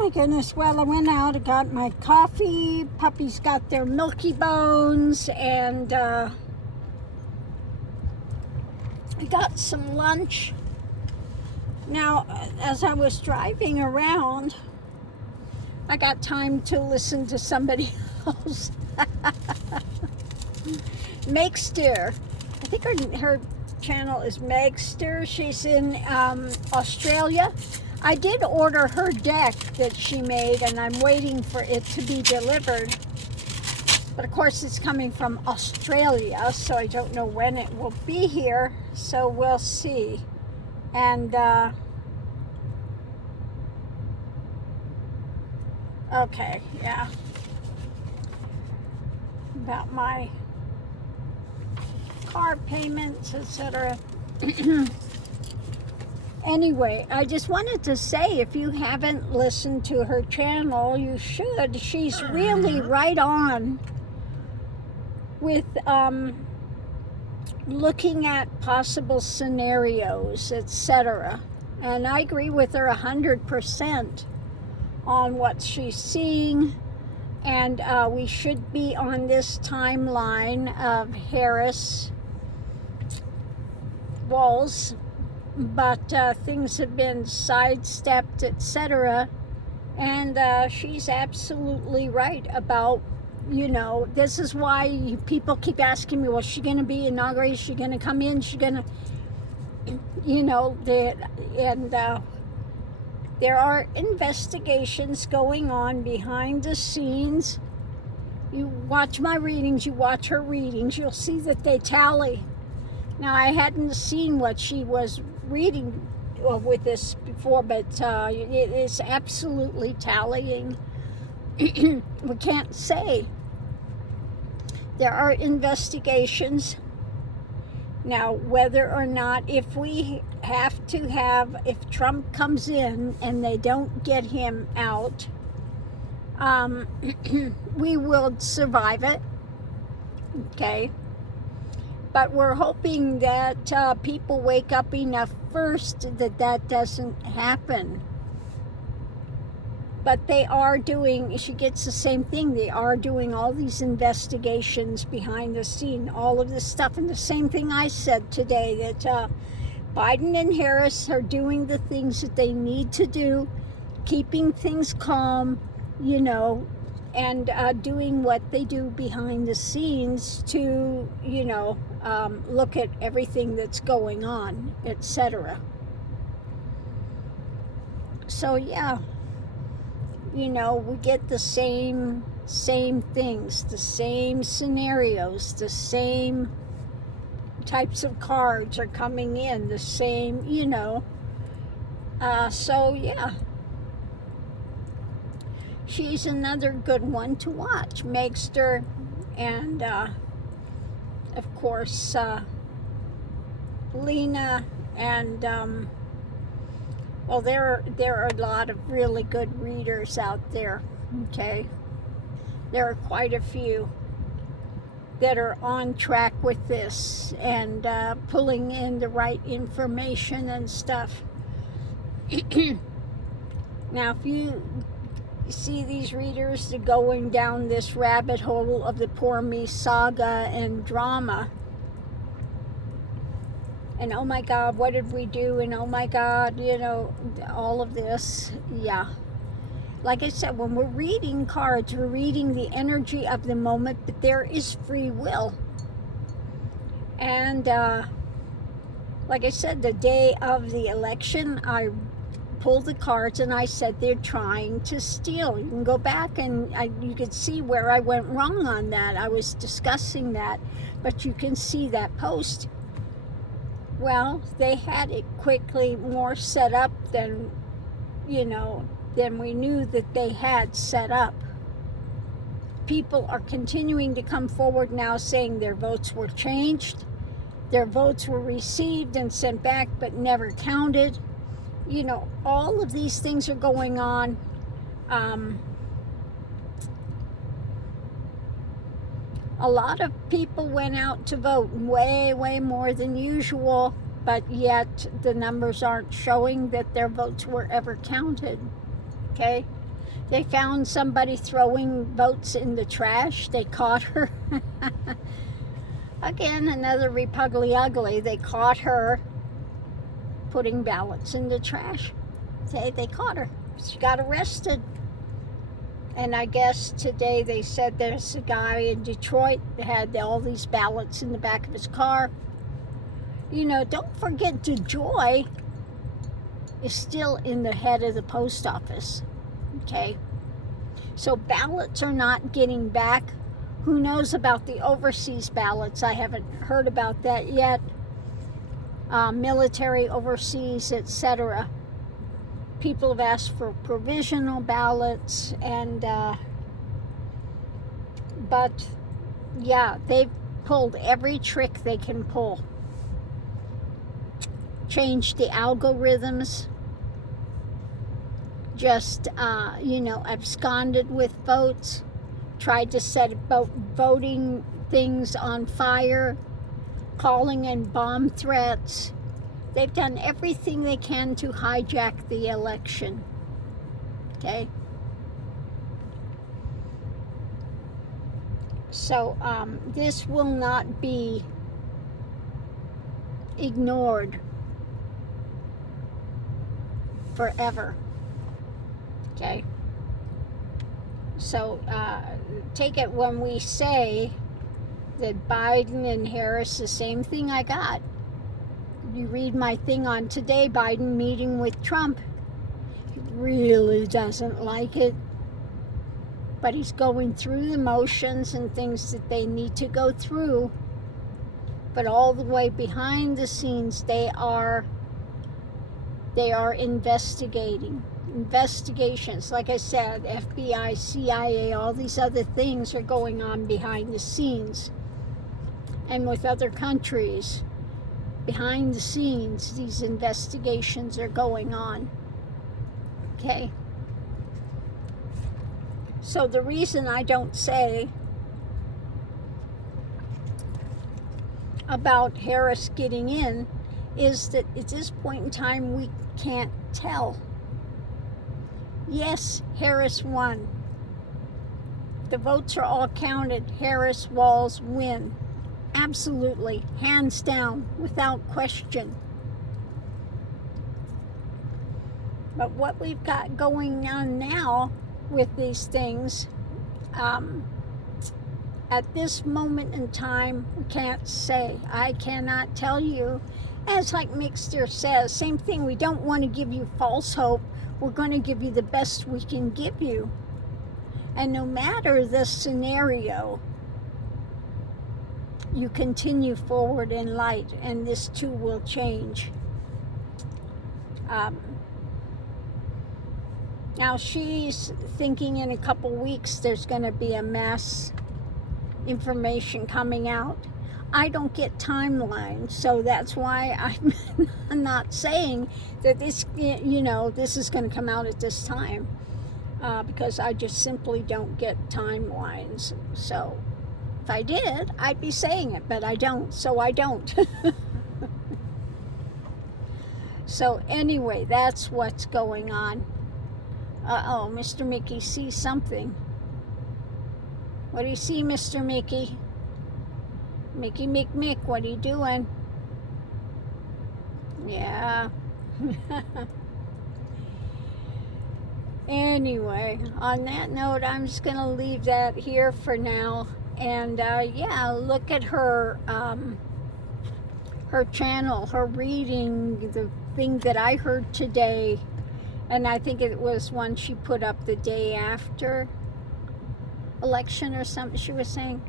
my goodness. Well, I went out and got my coffee. Puppies got their Milky Bones, and I got some lunch. Now, as I was driving around, I got time to listen to somebody else. Megster. I think her channel is Megster. She's in Australia. I did order her deck that she made, and I'm waiting for it to be delivered. But of course, it's coming from Australia, so I don't know when it will be here. So we'll see. And okay, yeah. About my car payments, etc. Anyway, I just wanted to say, if you haven't listened to her channel, you should. She's really right on with looking at possible scenarios, etc. And I agree with her 100% on what she's seeing. And we should be on this timeline of Harris walls, but things have been sidestepped, etc. And she's absolutely right about, this is why people keep asking me, well, is she going to be inaugurated? Is she going to come in? Is she going to, there are investigations going on behind the scenes. You watch my readings, you watch her readings, you'll see that they tally. Now, I hadn't seen what she was reading with this before, but it is absolutely tallying. We can't say. There are investigations. Now, whether or not, if Trump comes in and they don't get him out, we will survive it, okay? But we're hoping that people wake up enough first that doesn't happen. But they are doing, she gets the same thing, they are doing all these investigations behind the scene, all of this stuff. And the same thing I said today, that Biden and Harris are doing the things that they need to do, keeping things calm, and doing what they do behind the scenes to, look at everything that's going on, etc. So, yeah, we get the same things, the same scenarios, the same types of cards are coming in, the same, so, yeah. She's another good one to watch. Megster, and of course Lena, and well, there are a lot of really good readers out there. Okay, there are quite a few that are on track with this and pulling in the right information and stuff. Now, if you see these readers going down this rabbit hole of the Poor Me saga and drama, and oh my God, what did we do? And oh my God, all of this, yeah. Like I said, when we're reading cards, we're reading the energy of the moment, but there is free will. And like I said, the day of the election, I pulled the cards and I said they're trying to steal. You can go back and you can see where I went wrong on that. I was discussing that, but you can see that post. Well, they had it quickly more set up than we knew that they had set up. People are continuing to come forward now saying their votes were changed, their votes were received and sent back but never counted. All of these things are going on. A lot of people went out to vote, way, way more than usual, but yet the numbers aren't showing that their votes were ever counted, okay? They found somebody throwing votes in the trash. They caught her. Again, another repugly ugly. They caught her putting ballots in the trash. They caught her. She got arrested. And I guess today they said there's a guy in Detroit that had all these ballots in the back of his car. You know, don't forget DeJoy is still in the head of the post office. Okay? So ballots are not getting back. Who knows about the overseas ballots? I haven't heard about that yet. Military overseas, etc. People have asked for provisional ballots, and but yeah, they've pulled every trick they can pull. Changed the algorithms, just absconded with votes, tried to set voting things on fire, calling in bomb threats. They've done everything they can to hijack the election. Okay? So this will not be ignored forever. Okay? So take it when we say that Biden and Harris, the same thing I got. You read my thing on today, Biden meeting with Trump. He really doesn't like it. But he's going through the motions and things that they need to go through. But all the way behind the scenes, they are investigating. Investigations, like I said, FBI, CIA, all these other things are going on behind the scenes. And with other countries, behind the scenes, these investigations are going on. Okay? So the reason I don't say about Harris getting in is that at this point in time, we can't tell. Yes, Harris won. The votes are all counted. Harris, Walz win. Absolutely, hands down, without question. But what we've got going on now with these things, at this moment in time, we can't say. I cannot tell you. As like Mixter says, same thing, we don't want to give you false hope. We're going to give you the best we can give you. And no matter the scenario, you continue forward in light, and this too will change. Now she's thinking in a couple weeks there's going to be a mass information coming out. I don't get timelines, so that's why I'm not saying that this, this is going to come out at this time, because I just simply don't get timelines. So if I did, I'd be saying it, but I don't, so I don't. So anyway, that's what's going on. Uh-oh, Mr. Mickey sees something. What do you see, Mr. Mickey? Mickey, Mick, what are you doing? Yeah. Anyway, on that note, I'm just going to leave that here for now. And yeah, look at her her channel, her reading, the thing that I heard today. And I think it was one she put up the day after election or something, she was saying.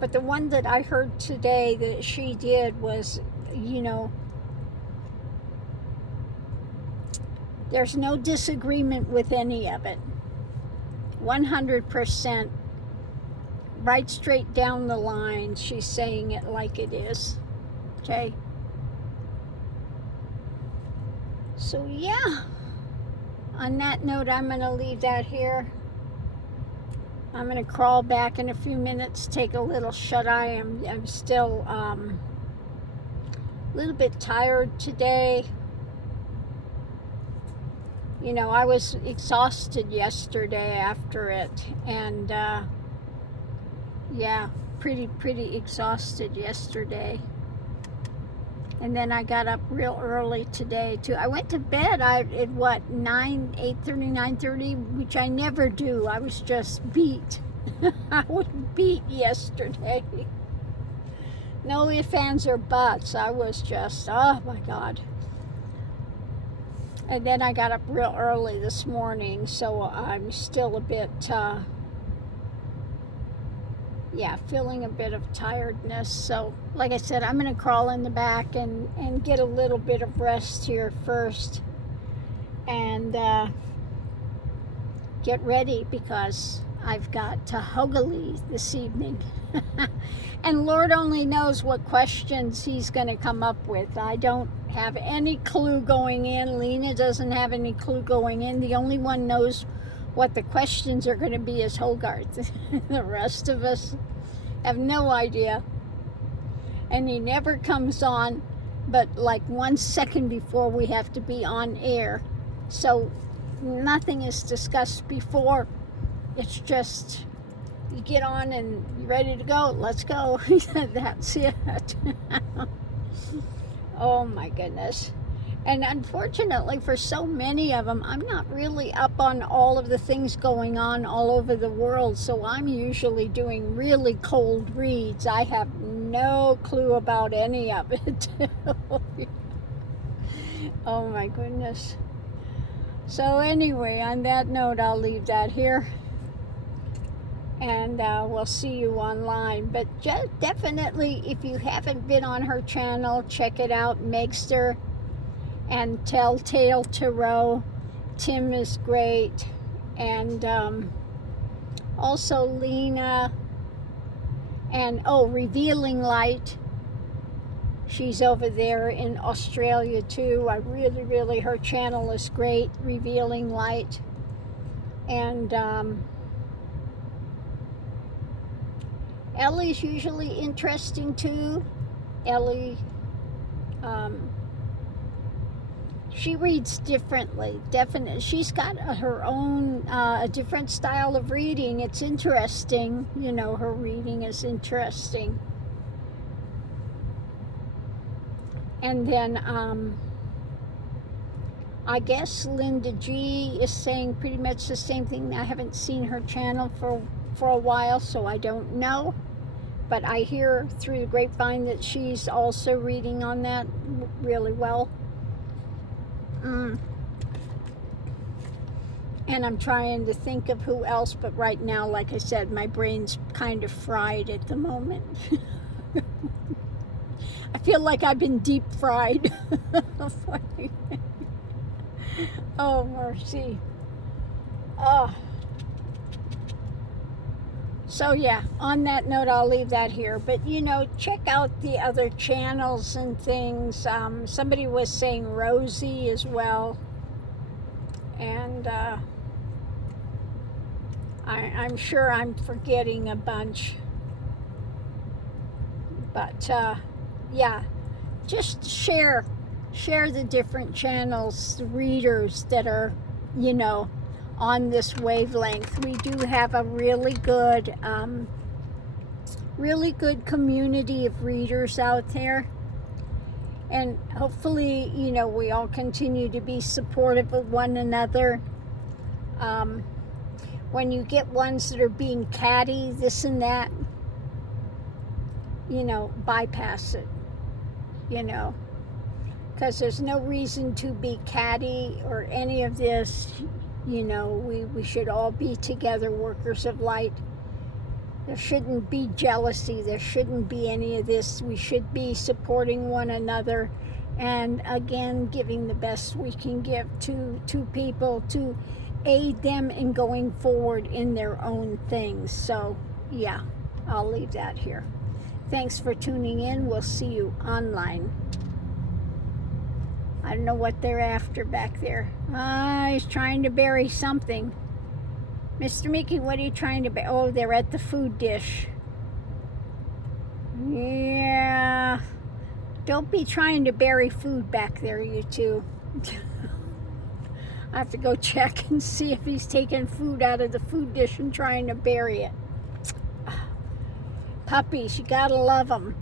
But the one that I heard today that she did was, there's no disagreement with any of it. 100%, right straight down the line, she's saying it like it is. Okay? So yeah, on that note, I'm going to leave that here. I'm going to crawl back in a few minutes, take a little shut-eye. I'm still a little bit tired today. You know, I was exhausted yesterday after it, and yeah, pretty exhausted yesterday. And then I got up real early today too. I went to bed at what, 8:30, 9:30, which I never do. I was just beat. I was beat yesterday. No ifs, ands, or buts. I was just, oh my God. And then I got up real early this morning, so I'm still a bit, yeah, feeling a bit of tiredness. So, like I said, I'm going to crawl in the back and get a little bit of rest here first. And get ready because I've got Tahogali this evening. And Lord only knows what questions he's going to come up with. I don't have any clue going in. Lena doesn't have any clue going in. The only one knows what the questions are going to be is Hogarth. The rest of us have no idea. And he never comes on but like 1 second before we have to be on air. So nothing is discussed before. It's just you get on and you're ready to go. Let's go. That's it. Oh my goodness. And unfortunately for so many of them, I'm not really up on all of the things going on all over the world. So I'm usually doing really cold reads. I have no clue about any of it. Oh my goodness. So anyway, on that note, I'll leave that here. And we'll see you online. But just definitely, if you haven't been on her channel, check it out. Megster and Telltale Tarot. Tim is great. And also Lena. And Revealing Light. She's over there in Australia too. I really, her channel is great. Revealing Light. And Ellie's usually interesting too. Ellie, she reads differently. Definitely, she's got her own a different style of reading. It's interesting, you know. Her reading is interesting. And then I guess Linda G is saying pretty much the same thing. I haven't seen her channel for a while, so I don't know. But I hear through the grapevine that she's also reading on that really well. And I'm trying to think of who else, but right now, like I said, my brain's kind of fried at the moment. I feel like I've been deep fried. Oh, mercy. Oh. So yeah, on that note, I'll leave that here. But you know, check out the other channels and things. Somebody was saying Rosie as well. And I'm sure I'm forgetting a bunch. But yeah, just share the different channels, the readers that are, you know, on this wavelength. We do have a really good community of readers out there. And hopefully, you know, we all continue to be supportive of one another. When you get ones that are being catty, this and that, you know, bypass it, you know, because there's no reason to be catty or any of this. You know, we should all be together, workers of light. There shouldn't be jealousy. There shouldn't be any of this. We should be supporting one another and, again, giving the best we can give to people to aid them in going forward in their own things. So, yeah, I'll leave that here. Thanks for tuning in. We'll see you online. I don't know what they're after back there. He's trying to bury something. Mr. Mickey, what are you trying to bury? Oh, they're at the food dish. Yeah. Don't be trying to bury food back there, you two. I have to go check and see if he's taking food out of the food dish and trying to bury it. Puppies, you gotta love them.